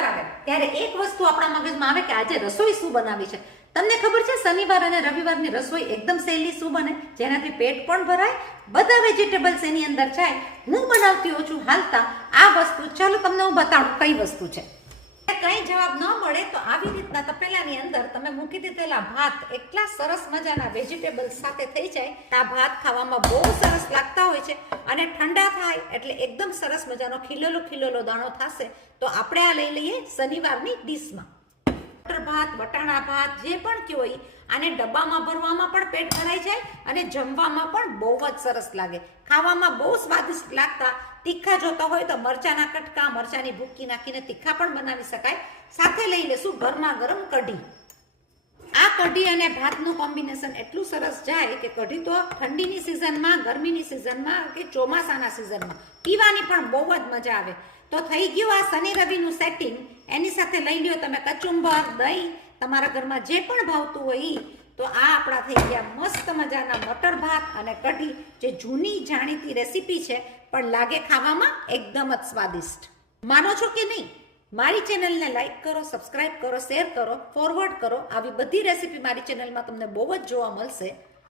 વિચાર આવે ત્યારે એક વસ્તુ આપણા મગજમાં આવે કે આજે રસોઈ શું બનાવી છે. તમને ખબર છે શનિવાર અને રવિવારની રસોઈ એકદમ સહેલી શું બને, જેનાથી પેટ પણ ભરાય, બધા વેજીટેબલ્સ એની અંદર જાય. હું બનાવતી હોઉં છું હાલતા આ વસ્તુ. ચાલો તમને હું બતાવું કઈ વસ્તુ છે. કઈ જવાબ ન મળે તો આવી રીતના તપેલાની અંદર તમે મૂકી દીધેલા ભાત એટલા સરસ મજાના વેજીટેબલ્સ સાથે થઈ જાય. આ ભાત ખાવામાં બહુ સરસ લાગતા હોય છે અને ઠંડા થાય એટલે એકદમ સરસ મજાનો ખીલેલો દાણો થશે. તો આપણે આ લઈ લઈએ શનિવારની ડીશમાં. ભાત, વટાણા ભાત જે પણ કયો હોય, આને ડબ્બામાં ભરવામાં પણ પેટ ભરાઈ જાય અને જમવામાં પણ બહુ જ સરસ લાગે. ખાવામાં બહુ સ્વાદિષ્ટ લાગતા. તીખા જોતા હોય તો મરચાના કટકા, મરચાની ભૂકી નાખીને તીખા પણ બનાવી શકાય. સાથે લઈ લેશું ગરમા ગરમ કઢી. આ કઢી અને ભાતનું કોમ્બિનેશન એટલું સરસ જાય કે કઢી તો ઠંડીની સિઝનમાં, ગરમીની સિઝનમાં કે ચોમાસાના સિઝનમાં પીવાની પણ બહુ જ મજા આવે. તો થઈ ગયું આ શનિ રવિનું સેટિંગ. એની સાથે લઈ લ્યો તમે કચુંબર, દહીં, તમારા ઘરમાં જે પણ ભાવતું હોય એ. તો આ આપણા થઈ ગયા મસ્ત મજાના મટર ભાત અને કઢી, જે જૂની જાણીતી રેસીપી છે પણ લાગે ખાવામાં એકદમ જ સ્વાદિષ્ટ. માનો છો કે નહીં? મારી ચેનલને લાઈક કરો, સબસ્ક્રાઇબ કરો, શેર કરો, ફોરવર્ડ કરો. આવી બધી રેસીપી મારી ચેનલમાં તમને બહુ જ જોવા મળશે.